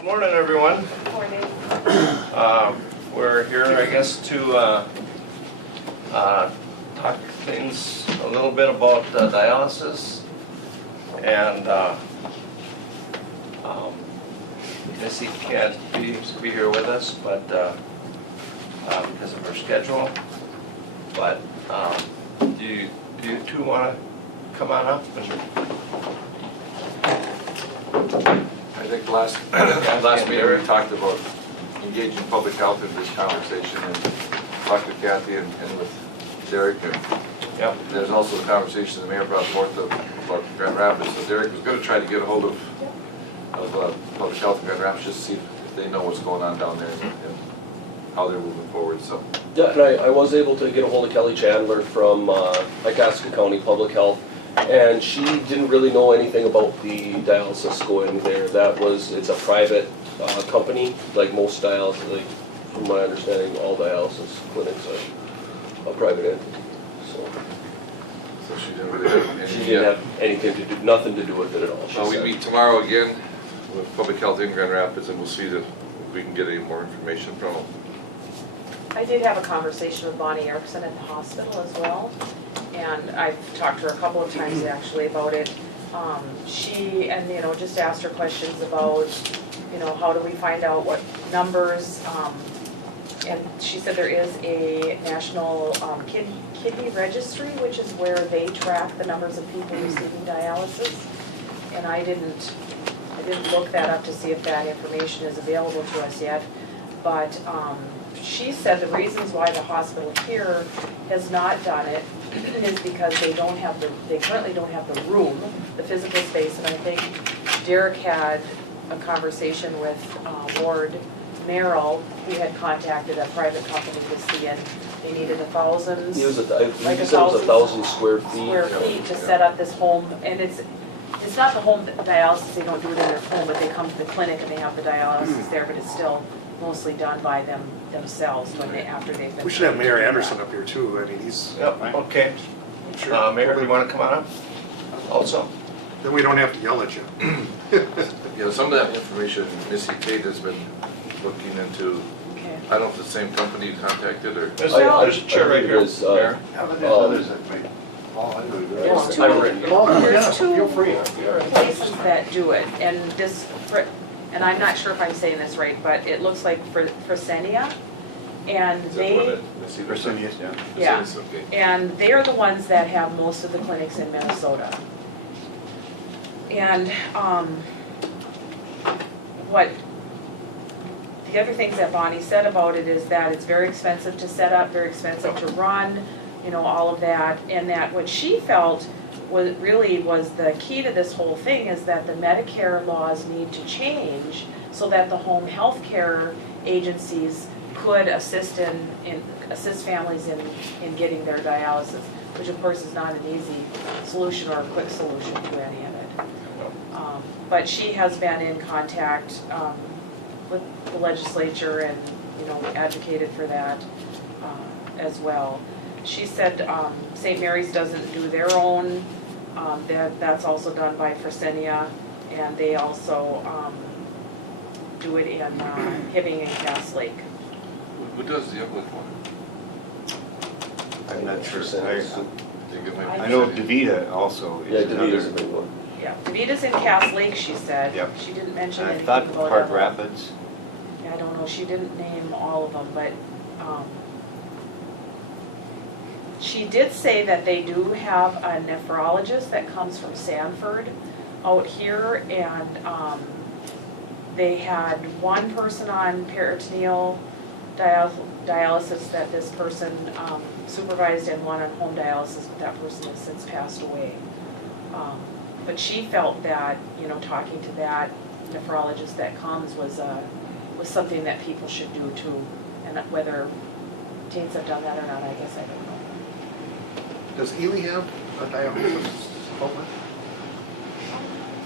Good morning, everyone. Good morning. We're here, I guess, to talk things a little bit about dialysis. And Missy can't be here with us, but because of her schedule. But do you two want to come on up? I think last meeting we talked about engaging public health in this conversation, and talked to Kathy and with Derek. And Yep. there's also the conversation the mayor brought forth about Grand Rapids. So Derek was going to try to get a hold of public health in Grand Rapids just to see if they know what's going on down there and how they're moving forward. So Yeah, and I was able to get a hold of Kelly Chandler from Itasca County Public Health, and she didn't really know anything about the dialysis going there. It's a private company, like most dialysis, like from my understanding, all dialysis clinics are a private entity. so she didn't really have any. She didn't have anything to do, nothing to do with it at all. So we meet tomorrow again with public health in Grand Rapids, and we'll see if we can get any more information from them. I did have a conversation with Bonnie Erickson at the hospital as well, and I've talked to her a couple of times actually about it. She, and just asked her questions about, how do we find out what numbers, and she said there is a national kidney registry, which is where they track the numbers of people receiving dialysis, and I didn't look that up to see if that information is available to us yet, but she said the reasons why the hospital here has not done it is because they currently don't have the room, the physical space, and I think Derek had a conversation with Ward Merrill, who had contacted a private company to see it. They needed 1,000. It was a 1,000 square feet. To set up this home, and it's not the home dialysis, they don't do it in their home, but they come to the clinic and they have the dialysis there, but it's still mostly done by themselves after they've been. We should have Mayor Anderson up here too. I mean, he's. Yep, okay. Sure. Mayor, do you want to come on up also? Then we don't have to yell at you. Some of that information Missy Kate has been looking into. Okay. I don't know if it's the same company you contacted or. There's a chair right here, Mayor. There's two, I don't really- there's two Feel free. places that do it, and and I'm not sure if I'm saying this right, but it looks like Fresenia, and Is that the one they, that Missy was saying? yeah, Okay. and they're the ones that have most of the clinics in Minnesota. And the other things that Bonnie said about it is that it's very expensive to set up, very expensive to run, all of that, and that what she felt was the key to this whole thing is that the Medicare laws need to change so that the home health care agencies could assist families in getting their dialysis, which of course is not an easy solution or a quick solution to any of it. But she has been in contact with the legislature and advocated for that as well. She said St. Mary's doesn't do their own. That's also done by Fresenia, and they also do it in Hibbing and Cass Lake. Who does the Upland one? I'm not sure. I I know DeVita also Yeah, is DeVita's a another. big one. Yeah, DeVita's in Cass Lake, she said. Yep. She didn't mention And I anything thought about Park other- Rapids. Yeah, I don't know, she didn't name all of them, but she did say that they do have a nephrologist that comes from Sanford out here, and they had one person on peritoneal dialysis that this person supervised, and one on home dialysis, but that person has since passed away. But she felt that, talking to that nephrologist that comes was something that people should do too. And whether teens have done that or not, I guess I don't know. Does Ely have a dialysis department?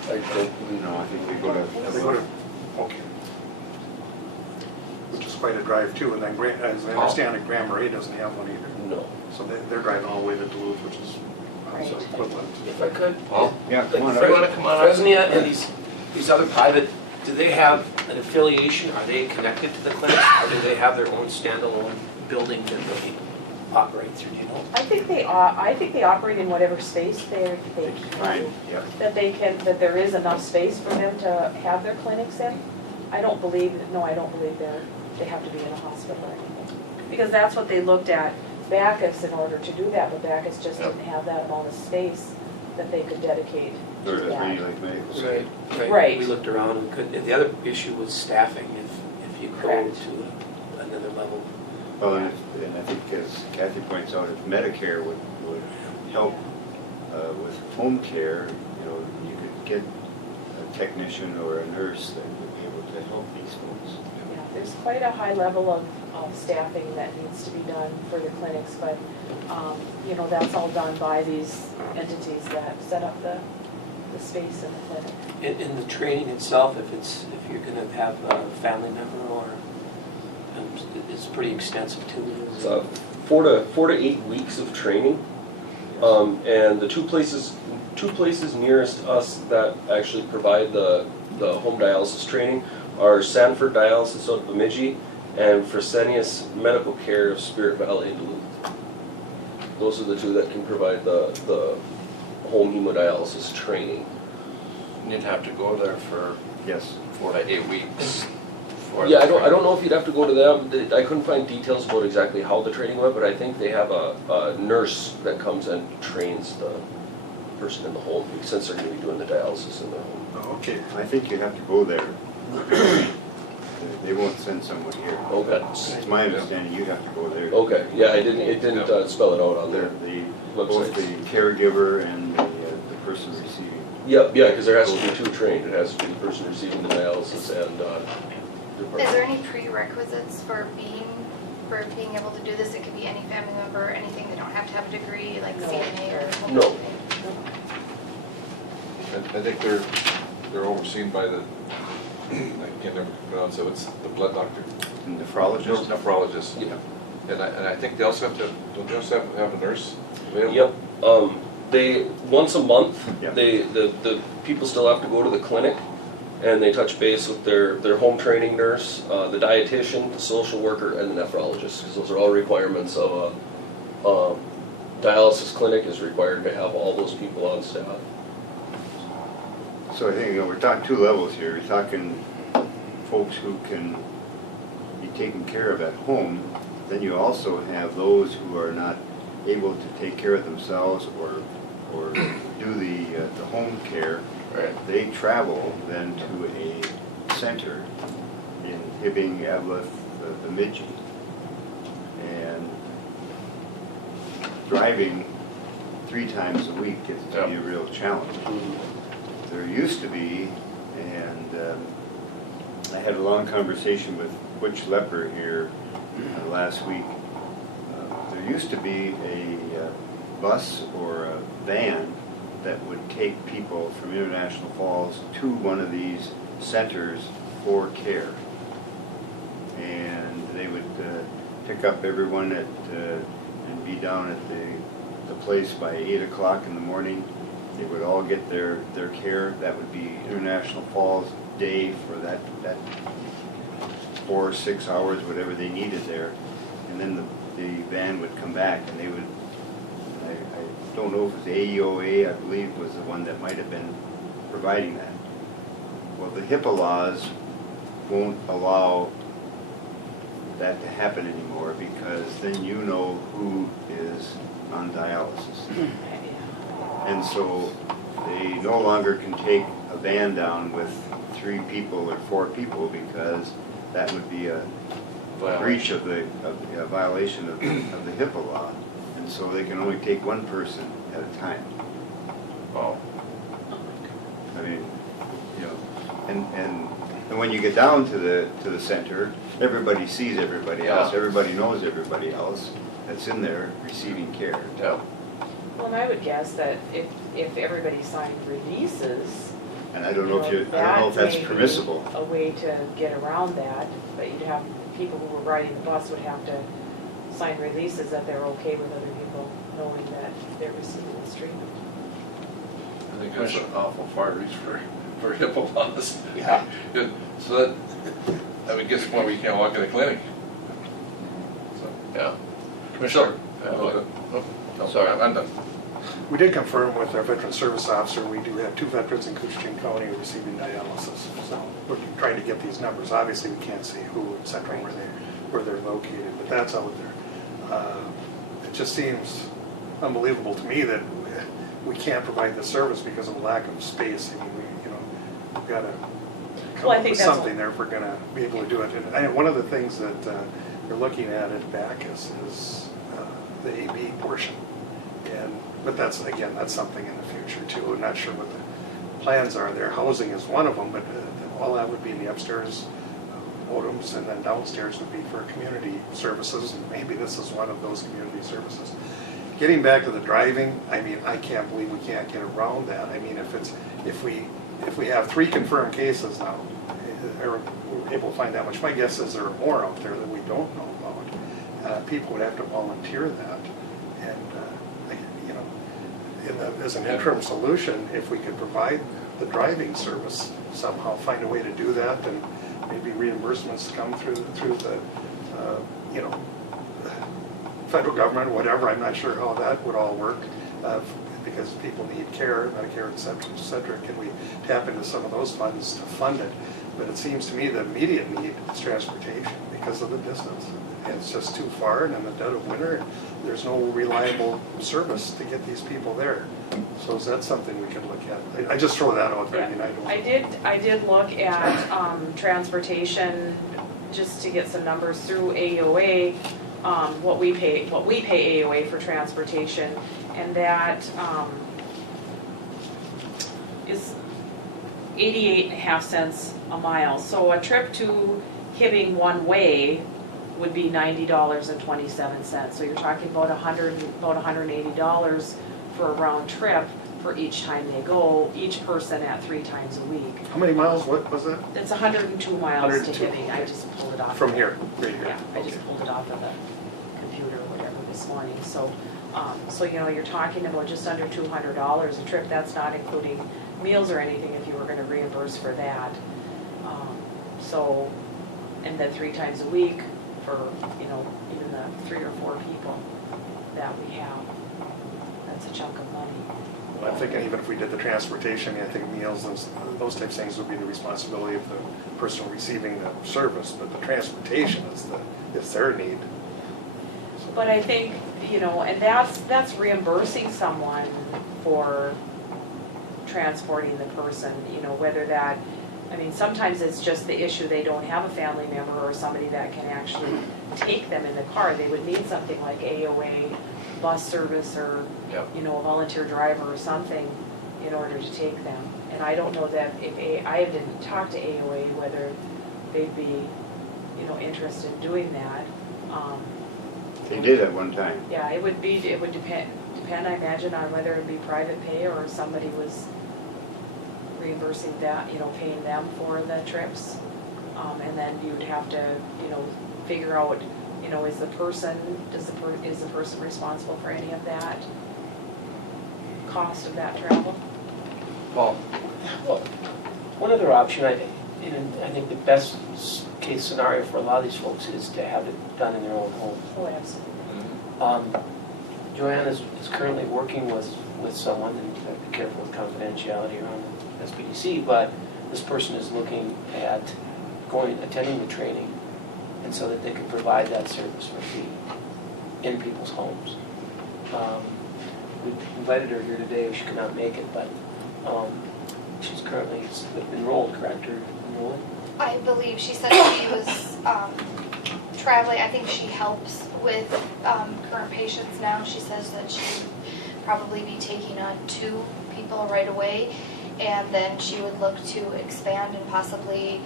I don't believe. No, I think they go They go to. to, okay. Which is quite a drive too, and then as I understand it, Grand Marais doesn't have one either. No. So they're driving all the way to Duluth, which is also Right. equivalent. If I could, Paul? Yeah, come on You up. want to come on up? Fresnia and these other private Do they have an affiliation? Are they connected to the clinics? Or do they have their own standalone building that they operate through, do you know? I think they operate in whatever space they Fine, can, yep. that there is enough space for them to have their clinics in. I don't believe they have to be in a hospital or anything. Because that's what they looked at Bacchus in order to do that, but Bacchus just Yep. didn't have that amount of space that they could dedicate to Or as many that. like medical center. Right. We looked around and couldn't, the other issue was staffing, if you go Correct. to another level. Well, and I think as Kathy points out, if Medicare would help with home care, you know, you could get a technician or a nurse that would be able to help these folks. Yeah, there's quite a high level of staffing that needs to be done for the clinics, but, you know, that's all done by these entities that set up the space in the clinic. In the training itself, if you're gonna have a family member or, it's pretty extensive too. It's 4 to 8 weeks of training. And the two places nearest us that actually provide the home dialysis training are Sanford Dialysis out of Bemidji and Fresenius Medical Care of Spirit Valley in Duluth. Those are the two that can provide the home hemodialysis training. You'd have to go there for Yes. 4 to 8 weeks. for Yeah, the I don't training. know if you'd have to go to them. I couldn't find details about exactly how the training went, but I think they have a nurse that comes and trains the person in the home, since they're gonna be doing the dialysis in the home. Oh, okay. I think you have to go there. They won't send someone here. Okay. It's my understanding you have to go there. Okay, yeah, it didn't spell it out on They're there. both the caregiver and the person receiving. Yeah, because there has to be two trained. It has to be the person receiving the dialysis and Is there any prerequisites for being able to do this? It could be any family member, anything, they don't have to have a degree, like No. CNA or home No. health. I think they're overseen by the, I can never pronounce it, it's the blood doctor. Nephrologist? Nephrologist. Yeah. And I think they also have to, don't they also have a nurse available? Yep. They once a month. Yeah. The people still have to go to the clinic, and they touch base with their home training nurse, the dietitian, the social worker, and the nephrologist, because those are all requirements of a dialysis clinic is required to have all those people on staff. So I think, we're talking two levels here. We're talking folks who can be taken care of at home. Then you also have those who are not able to take care of themselves or do the home care. Right. They travel then to a center in Hibbing, Eveleth, Bemidji. And driving 3 times a week gets to be a real challenge. There used to be, and I had a long conversation with Butch Lepper here last week. There used to be a bus or a van that would take people from International Falls to one of these centers for care. And they would pick up everyone and be down at the place by 8 o'clock in the morning. They would all get their care. That would be International Falls day for that 4 or 6 hours, whatever they needed there. And then the van would come back, and they would, I don't know if it was AEOA, I believe was the one that might have been providing that. Well, the HIPAA laws won't allow that to happen anymore, because then you know who is on dialysis. And so they no longer can take a van down with 3 people or 4 people, because that would be a breach of the violation of the HIPAA law. And so they can only take 1 person at a time. Oh, I mean, you know, and when you get down to the center, everybody sees everybody else. Yeah. Everybody knows everybody else that's in there receiving care. yeah. Well, and I would guess that if everybody signed releases, And I don't know if you know, I don't know if that's may be permissible. a way to get around that, but you'd have, people who were riding the bus would have to sign releases that they're okay with other people knowing that they're receiving this treatment. I think That's that's an awful far reach for for HIPAA laws. Yeah. So that, I mean, gets to the point where you can't walk in a clinic. So, Yeah. So, Commissioner? no, Sorry. I'm done. We did confirm with our veteran service officer, we do have 2 veterans in Koochiching County receiving dialysis. So we're trying to get these numbers. Obviously, we can't see who, et cetera, where they're located, but that's out there. It just seems unbelievable to me that we can't provide the service because of a lack of space. I mean, we've got to come Well, I up think with that's something there if we're going to be able to do it. And one of the things that we're looking at Bacchus is the AB portion. But that's something in the future too. I'm not sure what the plans are there. Housing is one of them, but all that would be in the upstairs modems, and then downstairs would be for community services, and maybe this is one of those community services. Getting back to the driving, I mean, I can't believe we can't get around that. I mean, if we have 3 confirmed cases now, or we're able to find that much, my guess is there are more out there that we don't know about. People would have to volunteer that, and as an interim solution, if we could provide the driving service somehow, find a way to do that, and maybe reimbursements come through the federal government, whatever. I'm not sure how that would all work, because people need care, Medicare, et cetera. Can we tap into some of those funds to fund it? But it seems to me the immediate need is transportation because of the distance. It's just too far, and in the dead of winter, there's no reliable service to get these people there. So is that something we could look at? I just throw that out there. I mean, I did look at transportation, just to get some numbers through AOA, what we pay AOA for transportation, and that is 88.5 cents a mile. So a trip to Hibbing one way would be $90.27. So you're talking about $180 for a round trip for each time they go, each person at 3 times a week. How many miles? What was that? It's 102 miles 102, to Hibbing. I just pulled it off. From of here, right here. Yeah, I just pulled it off of the computer or whatever this morning. So, you're talking about just under $200 a trip. That's not including meals or anything if you were going to reimburse for that. And then 3 times a week for, even the 3 or 4 people that we have. That's a chunk of money. Well, I'm thinking even if we did the transportation, I think meals, those types of things would be the responsibility of the person receiving the service, but the transportation is their need. But I think, and that's reimbursing someone for transporting the person, whether that, sometimes it's just the issue they don't have a family member or somebody that can actually take them in the car. They would need something like AOA bus service or, Yep. a volunteer driver or something in order to take them. And I don't know that I didn't talk to AOA whether they'd be, interested in doing that. They did at one time. Yeah, it would depend, I imagine, on whether it'd be private pay or somebody was reimbursing that, paying them for the trips. And then you'd have to, figure out, is the person responsible for any of that cost of that travel? Paul? Well, one other option, I think the best case scenario for a lot of these folks is to have it done in their own home. Oh, absolutely. Joanne is currently working with someone, and you have to be careful with confidentiality around the SBDC, but this person is looking at attending the training, and so that they can provide that service for free in people's homes. We invited her here today, she could not make it, but she's currently enrolled, correct, or enrolled? I believe she said she was traveling. I think she helps with current patients now. She says that she would probably be taking on 2 people right away, and then she would look to expand and possibly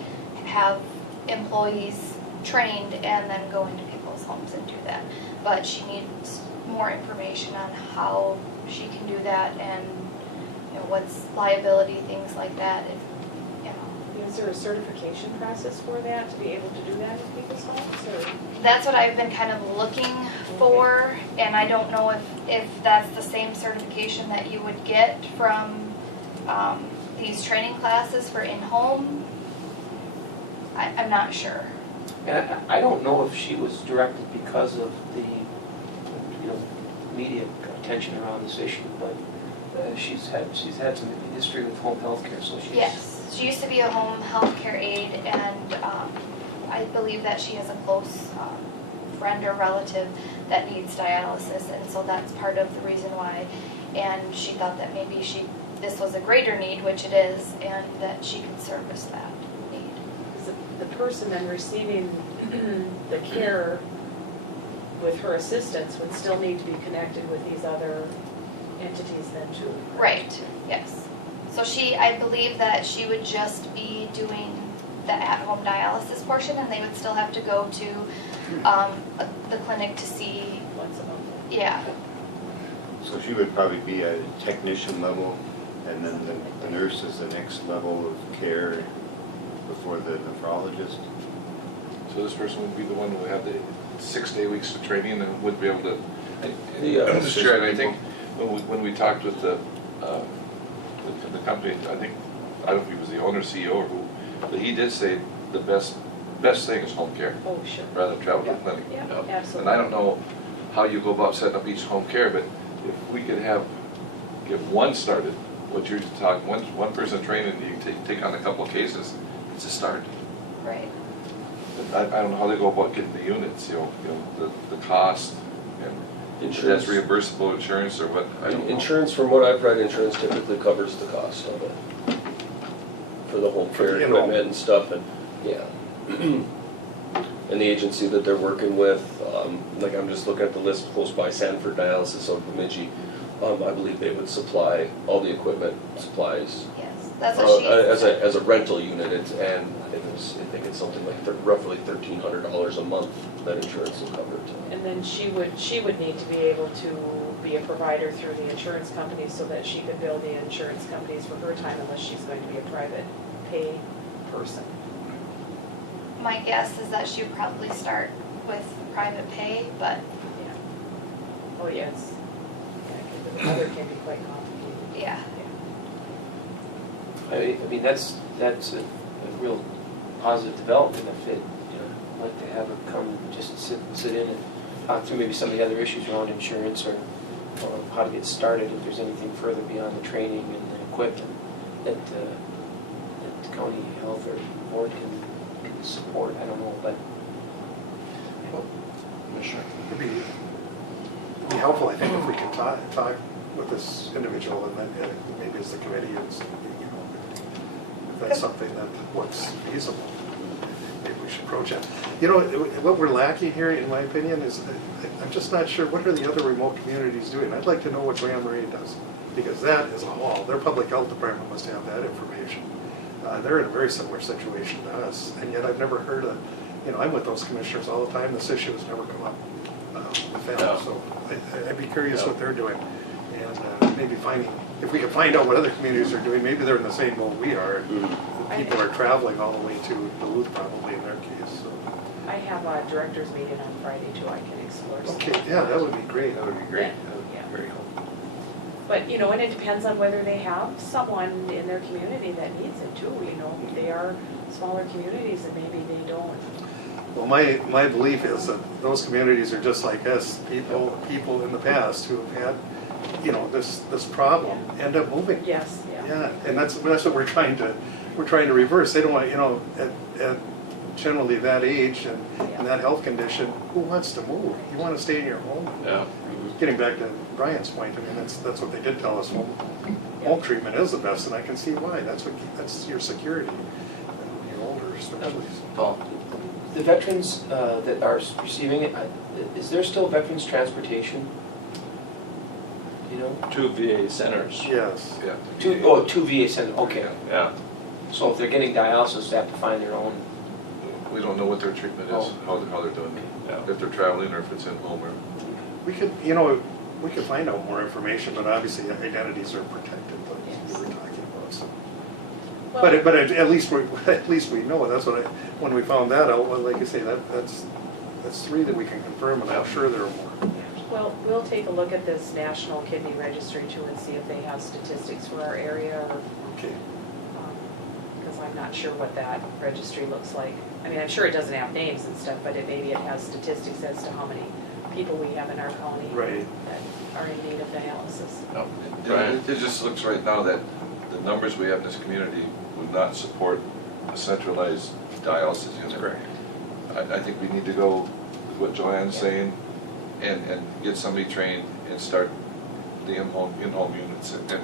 have employees trained and then go into people's homes and do that. But she needs more information on how she can do that and what's liability, things like that. Is there a certification process for that, to be able to do that in people's homes, or? That's what I've been kind of looking for, and I don't know if that's the same certification that you would get from these training classes for in-home, I'm not sure. And I don't know if she was directed because of the, media attention around this issue, but she's had some history with home health care, so she's. Yes, she used to be a home health care aide, and I believe that she has a close friend or relative that needs dialysis, and so that's part of the reason why. And she thought that maybe this was a greater need, which it is, and that she could service that need. The person then receiving the care with her assistance would still need to be connected with these other entities then too. Right, yes. So I believe that she would just be doing the at-home dialysis portion, and they would still have to go to the clinic to see, Once a month. yeah, So she would probably be a technician level, and then the nurse is the next level of care before the nephrologist. So this person would be the one who would have the 6-day weeks of training and would be able to. The, Sure, and I think when we talked with the company, I don't know if he was the owner, CEO, or who, but he did say the best thing is home care, Oh, sure. rather than travel to the Yeah. clinic. Yeah, And absolutely. I don't know how you go about setting up each home care, but if we could get one started, what you're talking, one person training, you can take on a couple of cases, it's a start. right. But I don't know how they go about getting the units, the cost, and if that's Insurance. reimbursable insurance or what, I don't know. Insurance, from what I've read, insurance typically covers the cost of it. For the home care For the in-home. equipment and stuff, and, yeah. And the agency that they're working with, like I'm just looking at the list close by, Sanford Dialysis of Bemidji, I believe they would supply all the equipment, supplies, Yes, that's what she. as a rental unit, and I think it's something like roughly $1,300 a month that insurance will cover it. And then she would need to be able to be a provider through the insurance companies so that she could bill the insurance companies for her time unless she's going to be a private pay person. My guess is that she would probably start with private pay, but Yeah. Oh, yes. Yeah, 'cause the other can be quite complicated. yeah. I mean, that's a real positive development if it, I'd like to have her come just sit in and talk through maybe some of the other issues around insurance or how to get started, if there's anything further beyond the training and the equipment that the county health or board can support, I don't know, but. Commissioner. It'd be helpful, I think, if we could talk with this individual and then maybe as the committee is, if that's something that looks feasible, maybe we should approach it. What we're lacking here, in my opinion, is I'm just not sure, what are the other remote communities doing? I'd like to know what Grand Marais does, because that is a haul. Their public health department must have that information. They're in a very similar situation to us, and yet I've never heard of, I'm with those commissioners all the time, this issue has never come up with them, Yeah. so I'd be curious what they're doing. And maybe if we could find out what other communities are doing, maybe they're in the same boat we are. People are traveling all the way to Duluth probably in their case, so. I have a director's meeting on Friday too, I can explore some. Okay, yeah, that would be great. That would be great. Yeah. That would be very helpful. But, and it depends on whether they have someone in their community that needs it too, They are smaller communities and maybe they don't. Well, my belief is that those communities are just like us, people in the past who have had, this problem, end up moving. Yes, yeah. Yeah, and that's what we're trying to reverse. They don't want, at generally that age and that health condition, who wants to move? You want to stay in your home? Yeah. Getting back to Brian's point, I mean, that's what they did tell us. Home treatment is the best, and I can see why. That's your security when you're older, especially. Paul? The veterans that are receiving it, is there still veterans transportation? Two VA centers. Yes. Yeah. Two VA centers, okay. Yeah. So if they're getting dialysis, they have to find their own. We don't know what their treatment is, Oh. how they're doing it. Yeah. If they're traveling or if it's in home or. We could find out more information, but obviously identities are protected, like Yes. we were talking about, so. Well, But at least we know, that's what when we found that out, well, like I say, that's three that we can confirm, and I'm sure there are more. Well, we'll take a look at this National Kidney Registry too and see if they have statistics for our area or Okay. So I'm not sure what that registry looks like. I mean, I'm sure it doesn't have names and stuff, but maybe it has statistics as to how many people we have in our county Right. that are in need of dialysis. No, It Brian? it just looks right now that the numbers we have in this community would not support a centralized dialysis unit. Correct. I think we need to go with what Joanne's saying and get somebody trained and start the in-home units and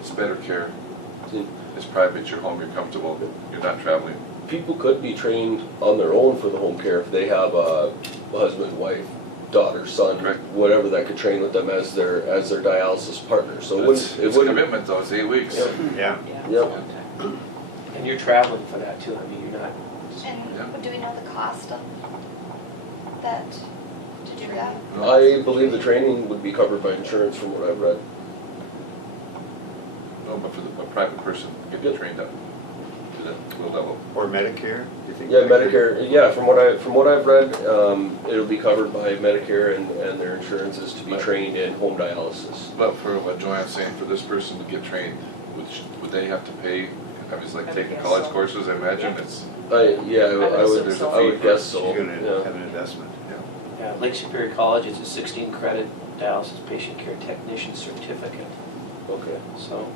it's better care. It's private, you're home, you're comfortable, you're not traveling. People could be trained on their own for the home care if they have a husband, wife, daughter, son, Correct. whatever that could train with them as their dialysis partner. So It's a commitment though, it's 8 weeks. Yep. Yeah. Yeah, it's Yep. a long time. And you're traveling for that too, I mean, you're not, And do we know the cost of that, to do that? I believe the training would be covered by insurance from what I've read. No, but for a private person, get trained up to that level. Or Medicare, you think? Yeah, Medicare, yeah, from what I've read, it'll be covered by Medicare and their insurances to be Right. trained in home dialysis. But for what Joanne's saying, for this person to get trained, would they have to pay? I mean, it's like I would taking guess college so. courses, I imagine, Yeah. it's, I would, assume so. I would guess so, You're gonna yeah. have an investment. yeah, Lake Superior College, it's a 16 credit dialysis patient care technician certificate, Okay. so.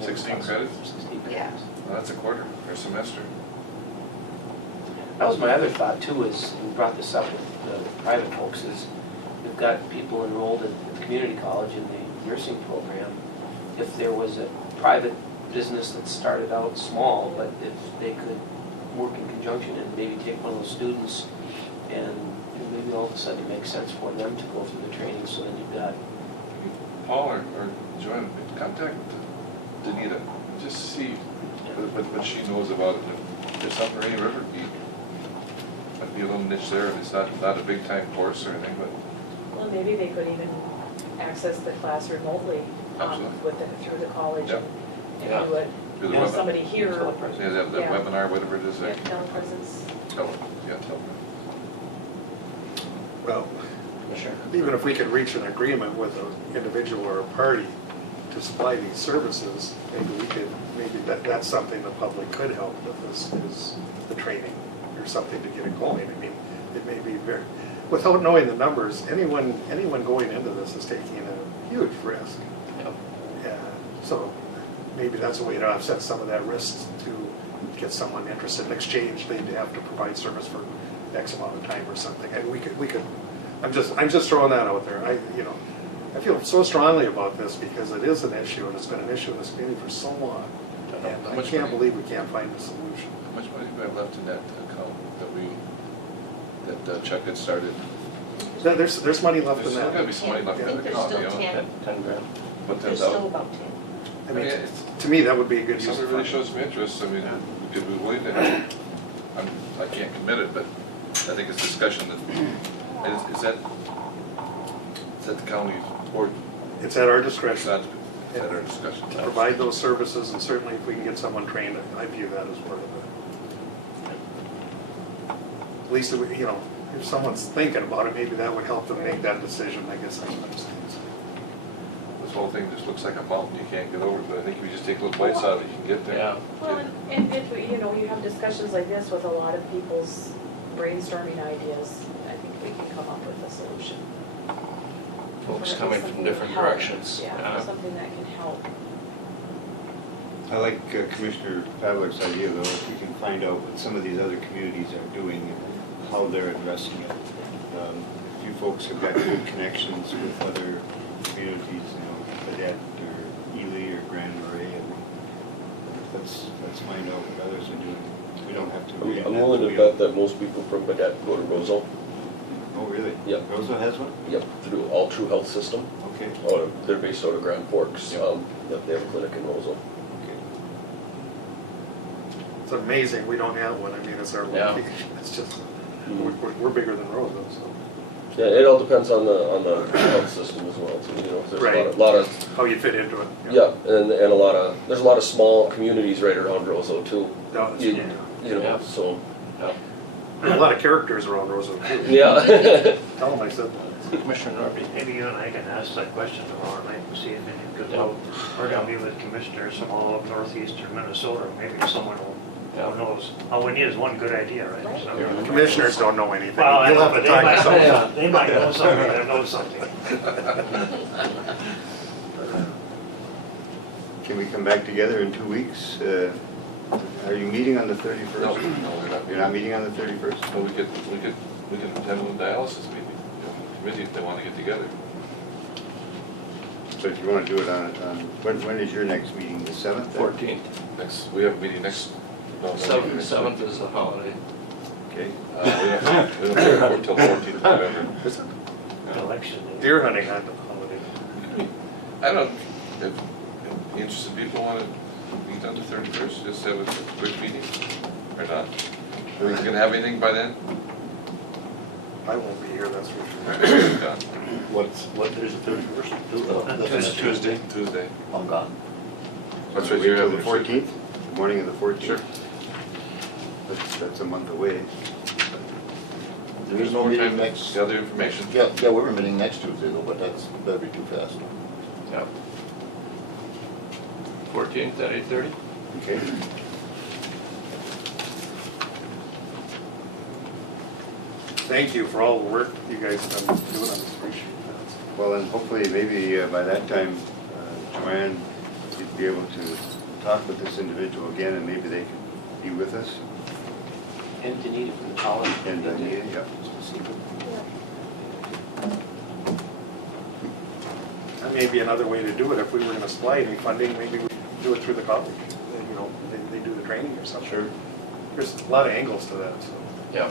16 credits? 16 Yeah. credits. well, that's a quarter or semester. That was my other thought too, is, we brought this up with the private folks, is we've got people enrolled at the community college in the nursing program. If there was a private business that started out small, but if they could work in conjunction and maybe take one of those students and maybe all of a sudden it makes sense for them to go through the training, so then you've got, Paul or Joanne, contact Danita, just see what she knows about it. If there's something for any river beat, might be a little niche there, and it's not a big time course or anything, but Well, maybe they could even access the class remotely Absolutely. through the college. Yep. And Yeah. if you would do the have webinar. somebody here, Yeah, that Yeah. webinar, whatever it is, yeah, that, telepresence. tell Well, Sure. even if we could reach an agreement with an individual or a party to supply these services, maybe that's something the public could help with, is the training or something to get it going. I mean, it may be without knowing the numbers, anyone going into this is taking a huge risk. Yep. So maybe that's a way to offset some of that risk to get someone interested in exchange. They'd have to provide service for X amount of time or something. And we could, I'm just throwing that out there. I feel so strongly about this because it is an issue and it's been an issue in this community for so long. And How I much can't money? believe we can't find a solution. How much money do we have left in that account that Chuck had started? There's money left There's in still gotta be that. some money left in Yeah. that There's account, still you know? 10. 10 grand. What, There's 10,000? still about 10. I I mean, mean, it's, to me, that would be a good if use of somebody really funds. shows some interest, I mean, could we willing to help? I can't commit it, but I think it's discussion that, and is that the county's board, It's at our it's discretion not, it's at our discussion. to provide those services, and certainly if we can get someone trained, I view that as part of it. At least, if someone's thinking about it, maybe that would help them make that decision, I guess that's what I'm saying. This whole thing just looks like a mountain you can't get over, but I think if you just take little bites out of it, you can get there. Yeah. Well, and if, you have discussions like this with a lot of people's brainstorming ideas, I think we can come up with a solution. Folks Or coming something from that different help. directions. Yeah, something that can help. I like Commissioner Pavlik's idea, though, if we can find out what some of these other communities are doing and how they're addressing it. If you folks have got good connections with other communities, Cadet or Ely or Grand Marais, I mean, let's find out what others are doing. We don't have to I'm reinvent willing the to wheel. bet that most people from Cadet go to Roseau. Oh, really? Yep. Roseau has one? Yep, through All True Health System. Okay, They're based out of Grand Forks. Yep. Yep, they have a clinic in Roseau. okay. It's amazing, we don't have one, I mean, it's our Yeah. location, it's just, we're bigger than Roseau, so. Yeah, it all depends on the health system as well, too, there's Right. a lot of, How you fit into it. yeah, and there's a lot of small communities right around Roseau too. No, it's- You yeah. know, Yeah. so, Yeah. There are a lot of characters around Roseville too. Yeah. Tell them I said that. Commissioner Norby. Maybe you and I can ask that question tomorrow night and see if any, because we're gonna be with commissioners from all of northeastern Minnesota, maybe someone who knows. All we need is one good idea, right? So- The commissioners don't know anything. Well, I You'll know, have but to talk to someone. they might know somebody that knows something. Can we come back together in 2 weeks? Are you meeting on the 31st? No, we're not. You're not meeting on the 31st? Well, we could attend a dialysis meeting, committee if they want to get together. But if you want to do it on, when is your next meeting, the 7th? then? 14th. We have a meeting next, no, no, meeting next week. 7th is a holiday. Okay. We don't have until 14th of November. Election day. Deer hunting on the holiday. I don't, if interested people want to meet on the 31st, just have a quick meeting, or not? Are we gonna have anything by then? I won't be here, that's for sure. What day is the 31st? Tuesday. Tuesday. I'm gone. That's Wait what you're till having. the 14th? The morning of the 14th? Sure. That's a month away. There is no meeting next, Gather information. yeah, we're meeting next Tuesday though, but that's, that'd be too fast. Yep. 14th at 8:30? Okay. Thank you for all the work you guys have been doing on this, appreciate that. Well, and hopefully, maybe by that time, Joanne, you'd be able to talk with this individual again, and maybe they could be with us. And Danita from the college. And Danita, yeah. That may be another way to do it, if we were gonna supply any funding, maybe we do it through the college. You know, they do the training or something. Sure. There's a lot of angles to that, so. Yeah.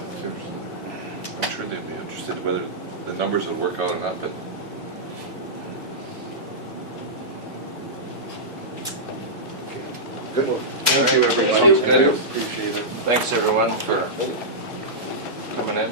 I'm sure they'd be interested whether the numbers will work out or not, but Good. Thank you, everybody. Sounds good. Appreciate it. Thanks, everyone, for coming in.